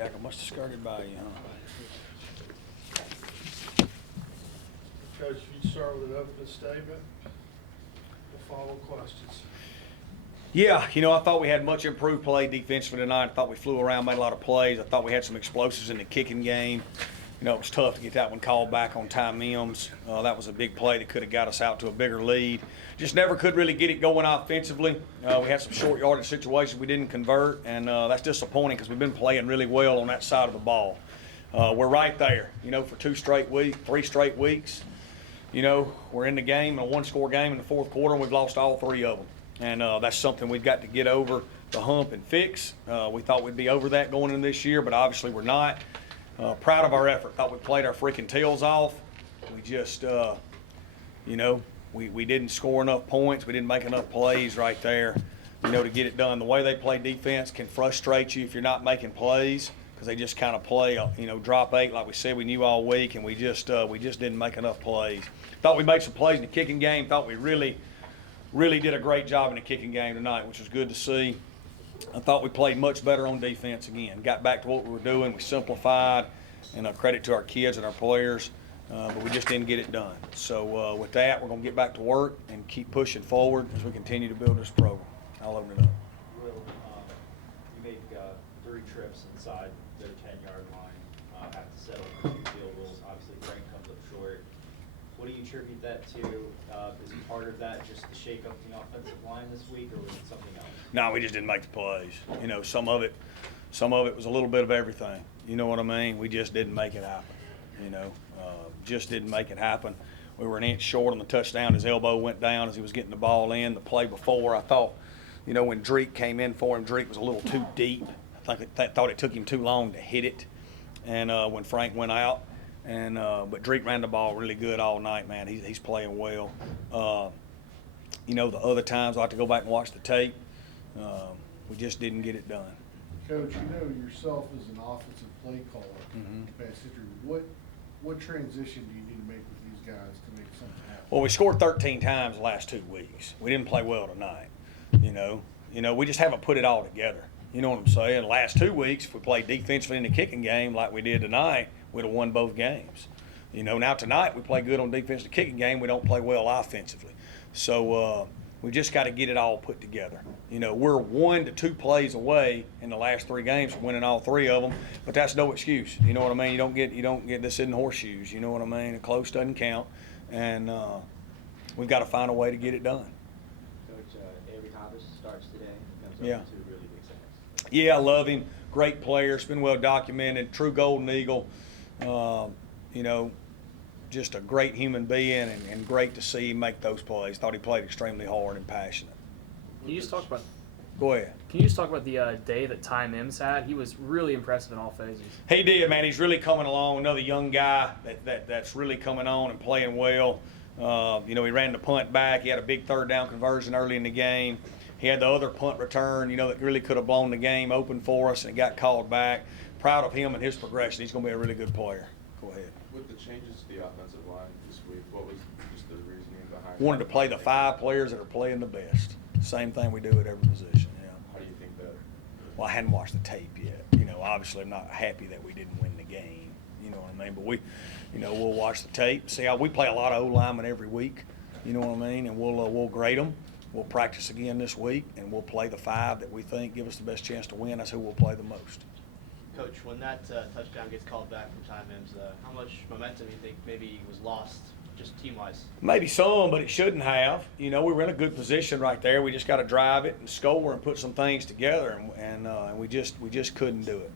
Jack, I must have skirted by you, huh? Coach, if you start with an opening statement, we'll follow questions. Yeah, I thought we had much improved play defensively tonight. I thought we flew around, made a lot of plays. I thought we had some explosives in the kicking game. It was tough to get that one called back on Ty Mims. That was a big play that could have got us out to a bigger lead. Just never could really get it going offensively. We had some short yardage situations we didn't convert, and that's disappointing because we've been playing really well on that side of the ball. We're right there, for 3 straight weeks. We're in the game, a 1-score game in the fourth quarter, and we've lost all 3 of them. And that's something we've got to get over the hump and fix. We thought we'd be over that going into this year, but obviously we're not. Proud of our effort. Thought we played our freaking tails off. We just, we didn't score enough points. We didn't make enough plays right there, to get it done. The way they play defense can frustrate you if you're not making plays because they just kind of play, drop 8 like we said we knew all week, and we just didn't make enough plays. Thought we made some plays in the kicking game. Thought we really did a great job in the kicking game tonight, which was good to see. I thought we played much better on defense again. Got back to what we were doing. We simplified, and credit to our kids and our players, but we just didn't get it done. So with that, we're going to get back to work and keep pushing forward as we continue to build this program. I'll open it up. Will, you make 3 trips inside their 10-yard line, have to settle for 2 field goals. Obviously, Frank comes up short. What do you attribute that to? Is part of that just the shake-up in the offensive line this week, or was it something else? No, we just didn't make the plays. Some of it was a little bit of everything. You know what I mean? We just didn't make it happen. Just didn't make it happen. We were an inch short on the touchdown. His elbow went down as he was getting the ball in. The play before, I thought, when Drake came in for him, Drake was a little too deep. I thought it took him too long to hit it. And when Frank went out, but Drake ran the ball really good all night, man. He's playing well. The other times I have to go back and watch the tape. We just didn't get it done. Coach, yourself as an offensive play caller, past history, what transition do you need to make with these guys to make something happen? Well, we scored 13 times the last 2 weeks. We didn't play well tonight. We just haven't put it all together. You know what I'm saying? The last 2 weeks, if we played defensively in the kicking game like we did tonight, we'd have won both games. Now tonight we play good on defense in the kicking game. We don't play well offensively. So we just got to get it all put together. We're 1 to 2 plays away in the last 3 games from winning all 3 of them, but that's no excuse. You know what I mean? You don't get this in horseshoes. You know what I mean? A close doesn't count, and we've got to find a way to get it done. Coach, Averie Habas starts today. Yeah. 2 really big sacks. Yeah, I love him. Great player. It's been well documented. True Golden Eagle. Just a great human being, and great to see him make those plays. Thought he played extremely hard and passionate. Can you just talk about? Go ahead. Can you just talk about the day that Ty Mims had? He was really impressive in all phases. He did, man. He's really coming along. Another young guy that's really coming on and playing well. He ran the punt back. He had a big 3rd down conversion early in the game. He had the other punt return, that really could have blown the game open for us, and it got called back. Proud of him and his progression. He's going to be a really good player. Go ahead. With the changes to the offensive line this week, what was just the reasoning behind it? Wanted to play the 5 players that are playing the best. Same thing we do at every position. Yeah. How do you think that? Well, I hadn't watched the tape yet. Obviously I'm not happy that we didn't win the game. You know what I mean? But we'll watch the tape, see how we play a lot of O-linemen every week. You know what I mean? And we'll grade them. We'll practice again this week, and we'll play the 5 that we think give us the best chance to win. That's who we'll play the most. Coach, when that touchdown gets called back from Ty Mims, how much momentum do you think maybe was lost just team-wise? Maybe some, but it shouldn't have. We were in a good position right there. We just got to drive it and score and put some things together, and we just couldn't do it.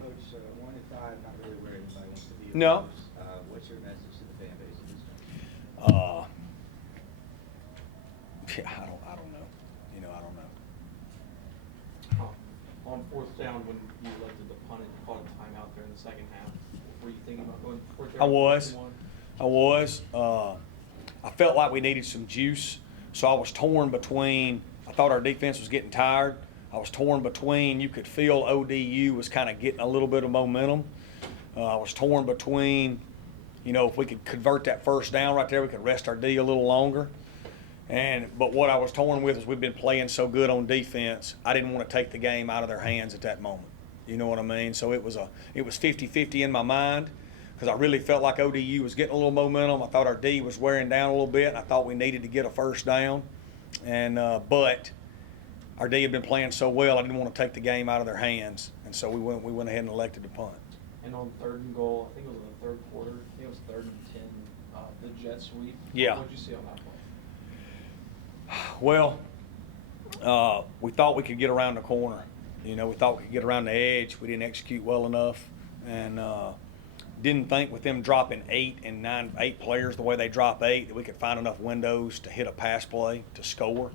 Coach, 1 and 5, not really where anybody wants to be. No. What's your message to the fan base at this time? I don't know. I don't know. On 4th down, when you elected to punt it, you called a timeout there in the second half. Were you thinking about going for it there? I was. I felt like we needed some juice, so I was torn between. I thought our defense was getting tired. I was torn between. You could feel ODU was kind of getting a little bit of momentum. I was torn between. If we could convert that 1st down right there, we could rest our D a little longer. But what I was torn with is we've been playing so good on defense. I didn't want to take the game out of their hands at that moment. You know what I mean? So it was 50-50 in my mind because I really felt like ODU was getting a little momentum. I thought our D was wearing down a little bit, and I thought we needed to get a first down. And but our D had been playing so well, I didn't want to take the game out of their hands, and so we went ahead and elected to punt. And on 3rd and goal, I think it was in the third quarter, I think it was 3rd and 10, the jet sweep. Yeah. What did you see on that play? Well, we thought we could get around the corner. You know, we thought we could get around the edge. We didn't execute well enough, and didn't think with them dropping 8 players the way they drop 8 that we could find enough windows to hit a pass play to score.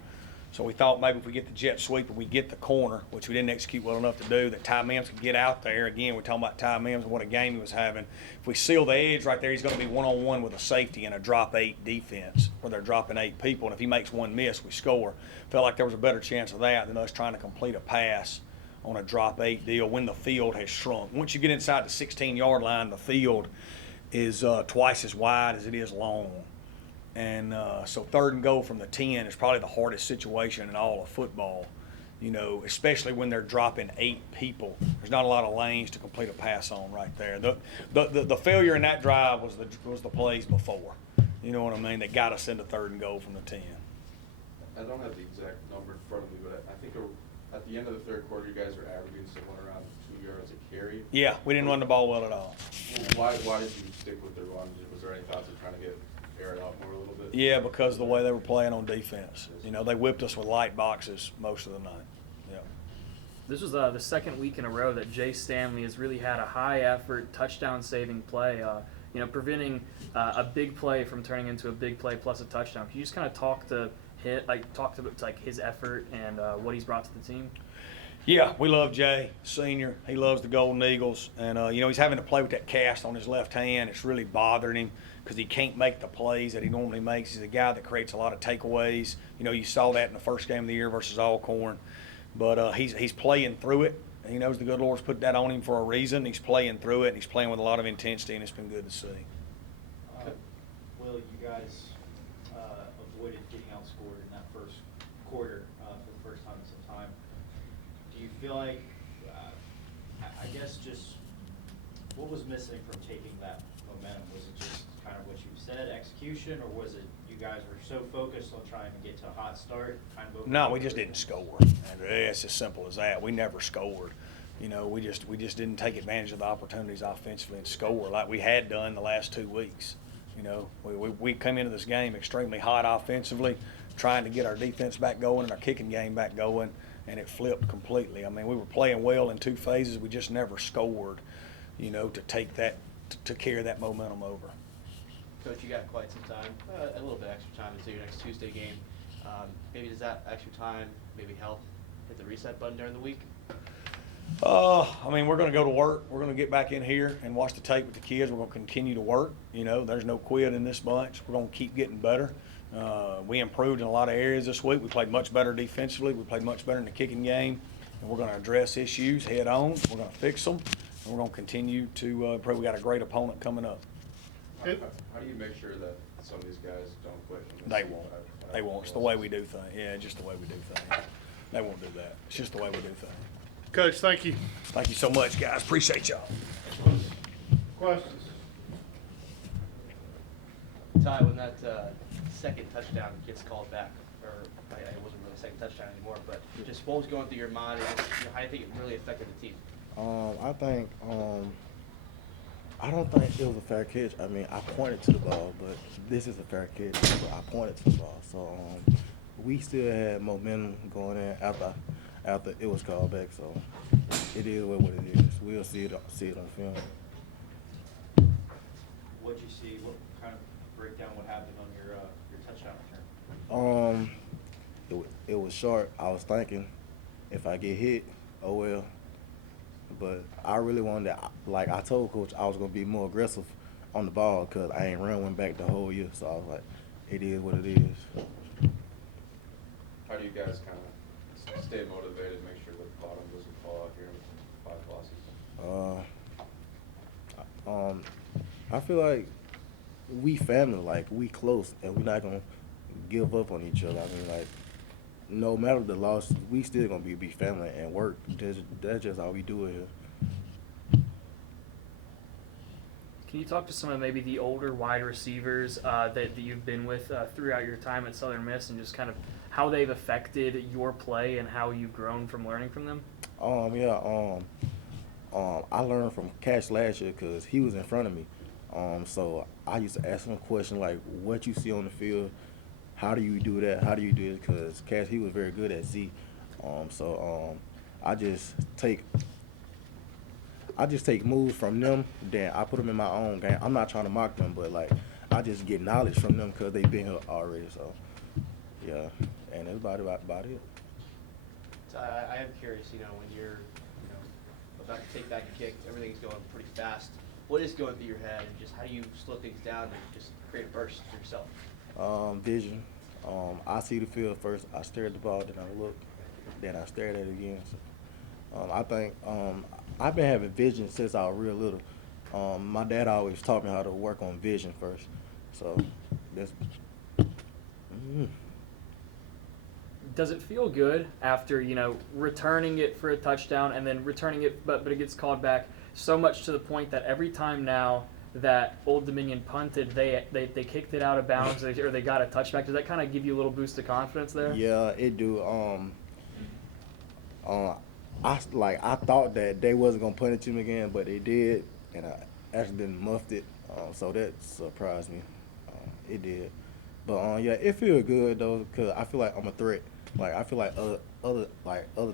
So we thought maybe if we get the jet sweep and we get the corner, which we didn't execute well enough to do, that Ty Mims could get out there. Again, we're talking about Ty Mims and what a game he was having. If we seal the edge right there, he's going to be one-on-one with a safety in a drop 8 defense where they're dropping 8 people. And if he makes one miss, we score. Felt like there was a better chance of that than us trying to complete a pass on a drop 8 deal when the field has shrunk. Once you get inside the 16-yard line, the field is twice as wide as it is long. And so 3rd and goal from the 10 is probably the hardest situation in all of football, you know, especially when they're dropping 8 people. There's not a lot of lanes to complete a pass on right there. The failure in that drive was the plays before. You know what I mean? That got us into 3rd and goal from the 10. I don't have the exact number in front of me, but I think at the end of the third quarter, you guys were averaging somewhere around 2 yards a carry. Yeah, we didn't run the ball well at all. Why did you stick with the run? Was there any thoughts of trying to air it out more a little bit? Yeah, because of the way they were playing on defense. You know, they whipped us with light boxes most of the night. Yeah. This was the second week in a row that Jay Stanley has really had a high-effort, touchdown-saving play, you know, preventing a big play from turning into a big play plus a touchdown. Can you just kind of talk to his effort and what he's brought to the team? Yeah, we love Jay, senior. He loves the Golden Eagles. And, you know, he's having to play with that cast on his left hand. It's really bothering him because he can't make the plays that he normally makes. He's a guy that creates a lot of takeaways. You know, you saw that in the first game of the year versus Alcorn. But he's playing through it. He knows the good Lord's put that on him for a reason. He's playing through it, and he's playing with a lot of intensity, and it's been good to see. Will, you guys avoided getting outscored in that first quarter for the first time in some time. Do you feel like, I guess just what was missing from taking that momentum? Was it just kind of what you said, execution, or was it you guys were so focused on trying to get to a hot start? No, we just didn't score. It's as simple as that. We never scored. You know, we just didn't take advantage of the opportunities offensively and score like we had done the last 2 weeks. You know, we came into this game extremely hot offensively, trying to get our defense back going and our kicking game back going, and it flipped completely. I mean, we were playing well in 2 phases. We just never scored, you know, to take that, to carry that momentum over. Coach, you got quite some time, a little bit extra time until your next Tuesday game. Maybe does that extra time maybe help hit the reset button during the week? I mean, we're going to go to work. We're going to get back in here and watch the tape with the kids. We're going to continue to work. You know, there's no quit in this bunch. We're going to keep getting better. We improved in a lot of areas this week. We played much better defensively. We played much better in the kicking game. And we're going to address issues head on. We're going to fix them. And we're going to continue to improve. We got a great opponent coming up. How do you make sure that some of these guys don't quit? They won't. They won't. It's the way we do things. Yeah, just the way we do things. They won't do that. It's just the way we do things. Coach, thank you. Thank you so much, guys. Appreciate y'all. Questions? Ty, when that second touchdown gets called back, or it wasn't really a second touchdown anymore, but just what was going through your mind, and you know, how do you think it really affected the team? I think I don't think it was a fair catch. I mean, I pointed to the ball, but this is a fair catch. But I pointed to the ball, so we still had momentum going in after it was called back. So it is what it is. We'll see it on film. What'd you see? What kind of break down what happened on your touchdown return? It was short. I was thinking, if I get hit, oh well. But I really wanted to, like I told Coach, I was going to be more aggressive on the ball because I ain't run one back the whole year. So I was like, it is what it is. How do you guys kind of stay motivated, make sure the bottom doesn't fall out here in 5 losses? I feel like we family, like we close, and we're not going to give up on each other. I mean, like, no matter the loss, we still going to be family and work. That's just how we do it here. Can you talk to some of maybe the older wide receivers that you've been with throughout your time at Southern Miss, and just kind of how they've affected your play and how you've grown from learning from them? I learned from Cash last year because he was in front of me. So I used to ask him questions like, what you see on the field, how do you do that, how do you do it? Because Cash, he was very good at Z. I just take moves from them, then I put them in my own game. I'm not trying to mock them, but like I just get knowledge from them because they've been here already. So yeah, and that's about it. So I am curious, when you're, about to take back a kick, everything's going pretty fast. What is going through your head, and just how do you slow things down and just create a burst for yourself? Vision. I see the field first. I stare at the ball, then I look, then I stare at it again. So, I think I've been having vision since I was real little. My dad always taught me how to work on vision first. So that's. Does it feel good after returning it for a touchdown and then returning it, but it gets called back so much to the point that every time now that Old Dominion punted, they kicked it out of bounds or they got a touchback? Does that kind of give you a little boost of confidence there? Yeah, it do. I thought that they wasn't gonna punt it to me again, but they did, and I actually muffed it. So that surprised me. It did. But yeah, it feels good though, cause I feel like I'm a threat. Like I feel like other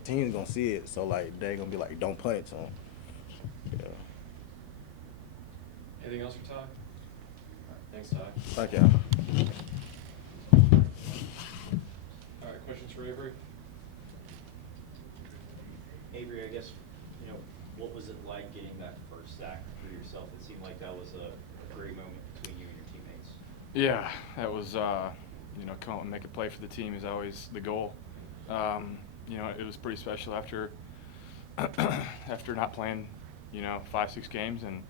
teams gonna see it, so like they gonna be like, don't punt it to them. Yeah. Anything else for Ty? All right, thanks, Ty. Thank you. All right, questions for Averie? Averie, I guess, what was it like getting that first sack for yourself? It seemed like that was a great moment between you and your teammates. Yeah, that was, come out and make a play for the team is always the goal. It was pretty special after after not playing, 5-6 games, and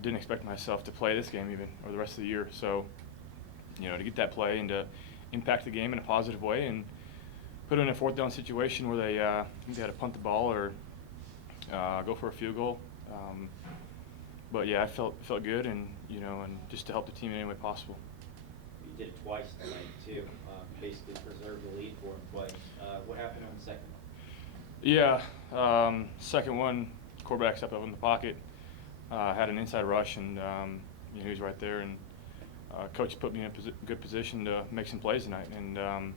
didn't expect myself to play this game even, or the rest of the year. So, to get that play and to impact the game in a positive way and put it in a fourth down situation where they had to punt the ball or go for a field goal. But yeah, I felt good, and and just to help the team in any way possible. You did it twice tonight too. Basically preserved the lead for him twice. What happened on the second one? Yeah, second one, quarterback stepped up in the pocket, had an inside rush, and he was right there, and coach put me in a good position to make some plays tonight, and I'm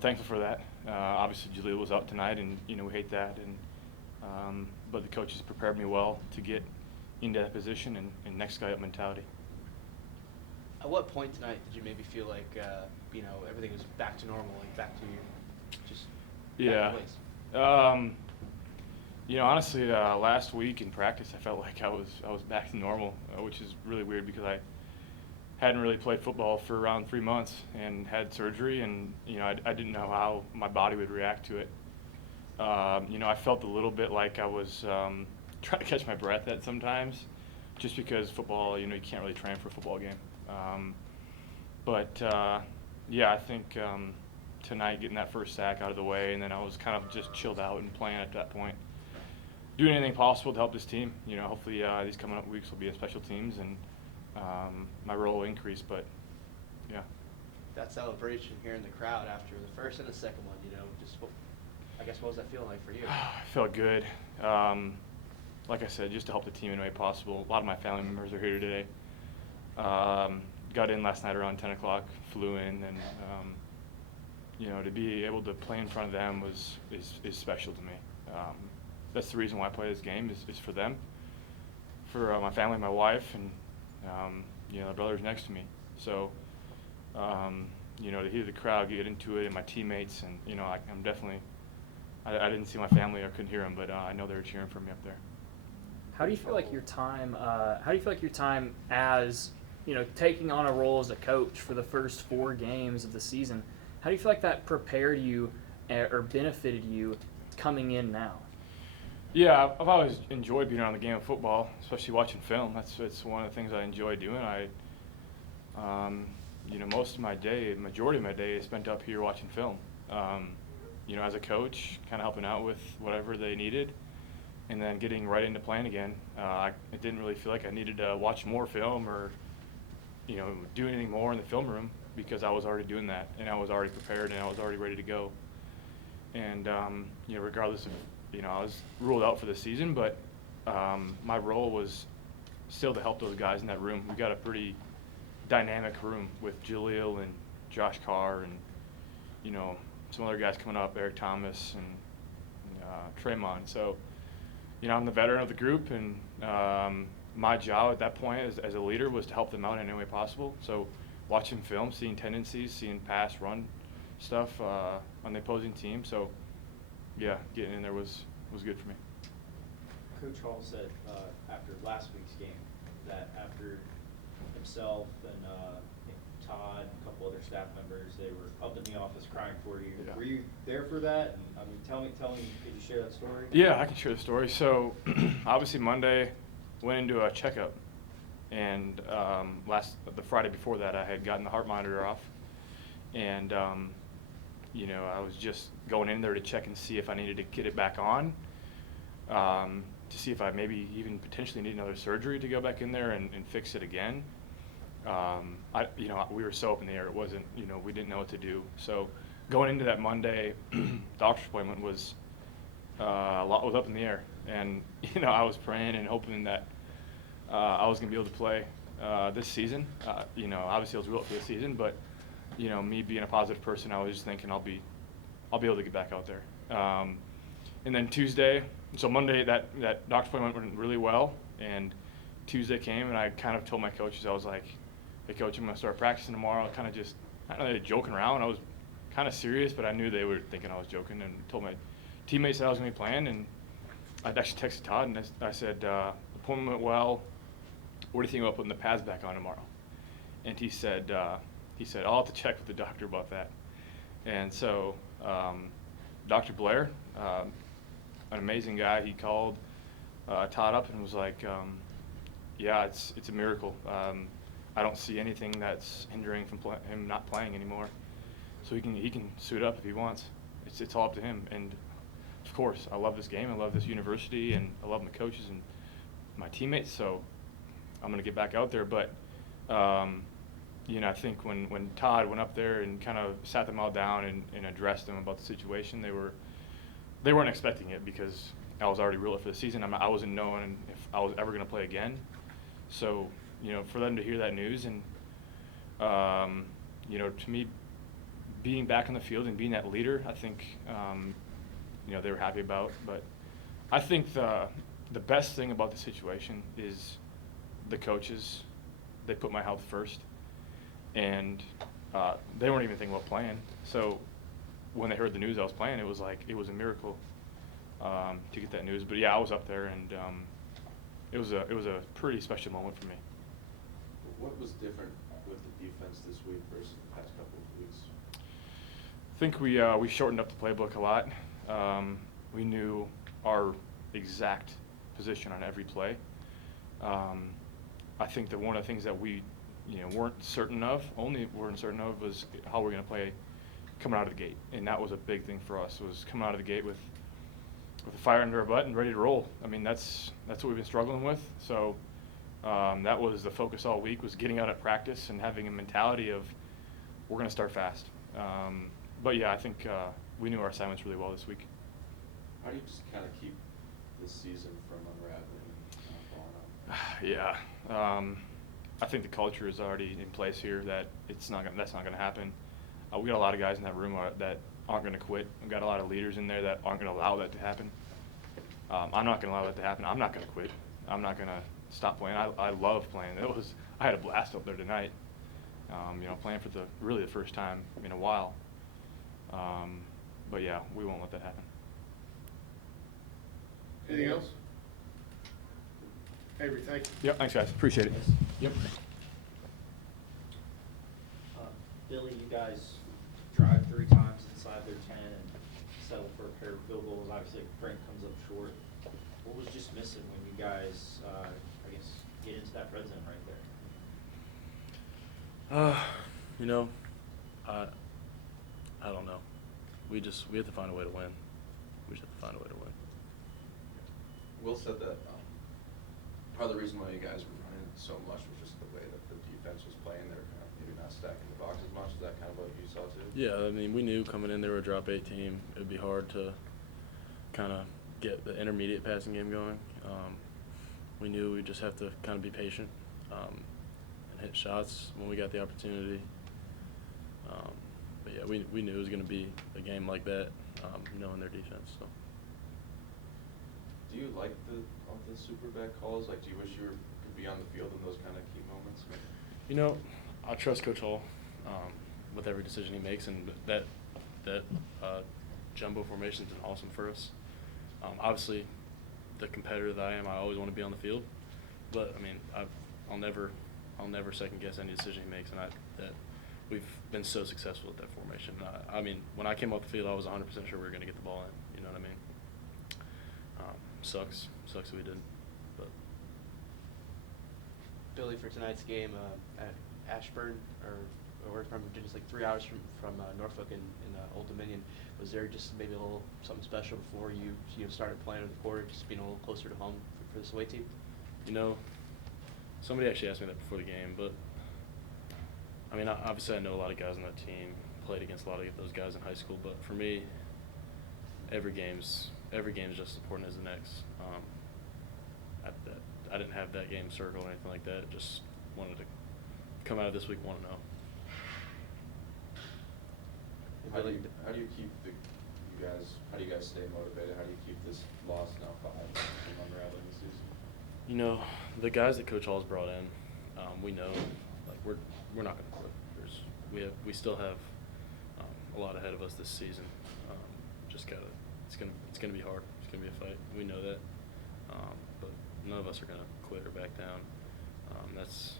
thankful for that. Obviously, Jaleel was out tonight, and we hate that, and but the coaches prepared me well to get into that position and next guy up mentality. At what point tonight did you maybe feel like everything was back to normal, like back to your just Yeah. back in place? Honestly, last week in practice, I felt like I was back to normal, which is really weird because I hadn't really played football for around 3 months and had surgery, and I didn't know how my body would react to it. I felt a little bit like I was trying to catch my breath at sometimes, just because football, you can't really train for a football game. Yeah, I think tonight getting that first sack out of the way, and then I was kind of just chilled out and playing at that point. Doing anything possible to help this team. Hopefully these coming up weeks will be a special teams, and my role will increase, but yeah. That celebration here in the crowd after the first and the second one, I guess what was that feeling like for you? I felt good. Like I said, just to help the team in any way possible. A lot of my family members are here today. Got in last night around 10 o'clock, flew in, and to be able to play in front of them is special to me. That's the reason why I play this game is for them, for my family, my wife, and the brothers next to me. So to hear the crowd get into it and my teammates, and I'm definitely. I didn't see my family or couldn't hear them, but I know they were cheering for me up there. How do you feel like your time? As taking on a role as a coach for the first 4 games of the season? How do you feel like that prepared you or benefited you coming in now? Yeah, I've always enjoyed being around the game of football, especially watching film. It's one of the things I enjoy doing. Most of my day, majority of my day is spent up here watching film. As a coach, kind of helping out with whatever they needed. and then getting right into playing again, it didn't really feel like I needed to watch more film or, do anything more in the film room because I was already doing that, and I was already prepared, and I was already ready to go. And, regardless of, I was ruled out for the season, but my role was still to help those guys in that room. We got a pretty dynamic room with Jaleel and Josh Carr and, some other guys coming up, Eric Thomas and Tremont. So, I'm the veteran of the group, and my job at that point as a leader was to help them out in any way possible. So watching film, seeing tendencies, seeing pass, run stuff on the opposing team. So, yeah, getting in there was good for me. Coach Hall said after last week's game that after himself and Todd and a couple other staff members, they were up in the office crying for you. Yeah. Were you there for that? And I mean, tell me, could you share that story? Yeah, I can share the story. So, obviously Monday, went into a checkup, and the Friday before that, I had gotten the heart monitor off, and I was just going in there to check and see if I needed to get it back on, to see if I maybe even potentially need another surgery to go back in there and fix it again. We were so up in the air. It wasn't, we didn't know what to do. So going into that Monday doctor's appointment was a lot was up in the air, and I was praying and hoping that I was going to be able to play this season. Obviously I was ruled for the season, but me being a positive person, I was just thinking I'll be able to get back out there. And then Tuesday, so Monday that doctor's appointment went really well, and Tuesday came, and I kind of told my coaches, I was like, hey coach, I'm going to start practicing tomorrow. I kind of just, joking around. I was kind of serious, but I knew they were thinking I was joking, and told my teammates that I was going to be playing. And I actually texted Todd, and I said, appointment went well. What do you think about putting the pads back on tomorrow? And he said, I'll have to check with the doctor about that. And so Dr. Blair, an amazing guy, he called Todd up and was like, yeah, it's a miracle. I don't see anything that's hindering from him not playing anymore. So he can suit up if he wants. It's all up to him. And of course, I love this game. I love this university, and I love my coaches and my teammates. So I'm going to get back out there. But I think when Todd went up there and kind of sat them all down and addressed them about the situation, they weren't expecting it because I was already ruled for the season. I wasn't knowing if I was ever going to play again. So, for them to hear that news and, to me, being back on the field and being that leader, I think, they were happy about. But I think the best thing about the situation is the coaches. They put my health first, and they weren't even thinking about playing. So when they heard the news I was playing, it was a miracle to get that news. But yeah, I was up there, and it was a pretty special moment for me. What was different with the defense this week versus the past couple of weeks? I think we shortened up the playbook a lot. We knew our exact position on every play. I think that one of the things that we weren't certain of was how we're going to play coming out of the gate, and that was a big thing for us, was coming out of the gate with a fire under our butt and ready to roll. I mean, that's what we've been struggling with. So that was the focus all week, was getting out at practice and having a mentality of we're going to start fast. But yeah, I think we knew our assignments really well this week. How do you just kind of keep this season from unraveling and falling out? Yeah, I think the culture is already in place here that that's not going to happen. We got a lot of guys in that room that aren't going to quit. We've got a lot of leaders in there that aren't going to allow that to happen. I'm not going to allow that to happen. I'm not going to quit. I'm not going to stop playing. I love playing. I had a blast up there tonight. Playing for the first time in a while. But yeah, we won't let that happen. Anything else? Averie, thank you. Yep, thanks guys. Appreciate it. Yep. Billy, you guys drive 3 times inside their 10 and settle for a pair of field goals. Obviously, Frank comes up short. What was just missing when you guys, get into that red zone right there? I don't know. We have to find a way to win. We just have to find a way to win. Will said that part of the reason why you guys were running so much was just the way that the defense was playing. They were kind of maybe not stacking the box as much. Is that kind of what you saw too? Yeah, I mean, we knew coming in they were a drop 8 team. It would be hard to kind of get the intermediate passing game going. We knew we'd just have to kind of be patient and hit shots when we got the opportunity. But yeah, we knew it was going to be a game like that, knowing their defense. So. Do you like all the super bad calls? Like, do you wish you could be on the field in those kind of key moments? You know, I trust Coach Hall with every decision he makes, and that jumbo formation's been awesome for us. Obviously, the competitor that I am, I always want to be on the field, but I mean, I'll never second guess any decision he makes, and that we've been so successful at that formation. I mean, when I came off the field, I was 100% sure we were going to get the ball in. You know what I mean? Sucks that we didn't, but. Billy, for tonight's game at Ashburn, or from just like 3 hours from Norfolk in Old Dominion, was there just maybe a little something special before you started playing with the quarter, just being a little closer to home for this away team? You know, somebody actually asked me that before the game, but I mean, obviously I know a lot of guys on that team, played against a lot of those guys in high school, but for me, every game's just as important as the next. I didn't have that game circled or anything like that. Just wanted to come out of this week 1-0. How do you keep how do you guys stay motivated? How do you keep this loss now 5 from unraveling the season? You know, the guys that Coach Hall's brought in, we know like we're not going to quit. We still have a lot ahead of us this season. It's gonna be hard. It's gonna be a fight. We know that, but none of us are gonna quit or back down. That's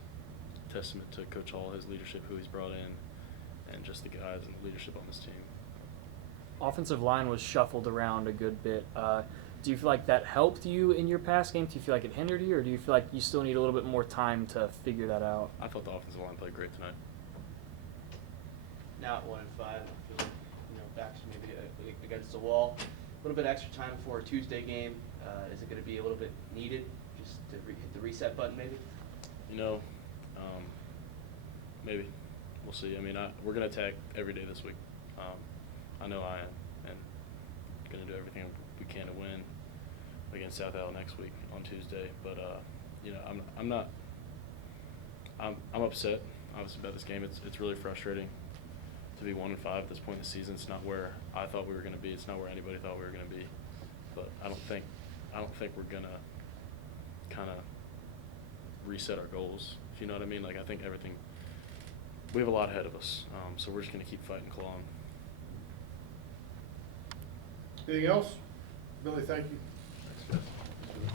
a testament to Coach Hall, his leadership, who he's brought in, and just the guys and the leadership on this team. Offensive line was shuffled around a good bit. Do you feel like that helped you in your pass game? Do you feel like it hindered you, or do you feel like you still need a little bit more time to figure that out? I thought the offensive line played great tonight. Now at 1-5, I feel like backs maybe against the wall. A little bit extra time before a Tuesday game. Is it going to be a little bit needed just to hit the reset button maybe? You know, maybe. We'll see. I mean, we're going to attack every day this week. I know I am, and going to do everything we can to win against South Al next week on Tuesday. But you know, I'm upset obviously about this game. It's really frustrating to be 1-5 at this point in the season. It's not where I thought we were going to be. It's not where anybody thought we were going to be. But I don't think we're going to kind of reset our goals. If you know what I mean? Like, I think we have a lot ahead of us. So we're just going to keep fighting, clawing. Anything else? Billy, thank you. Thanks, guys.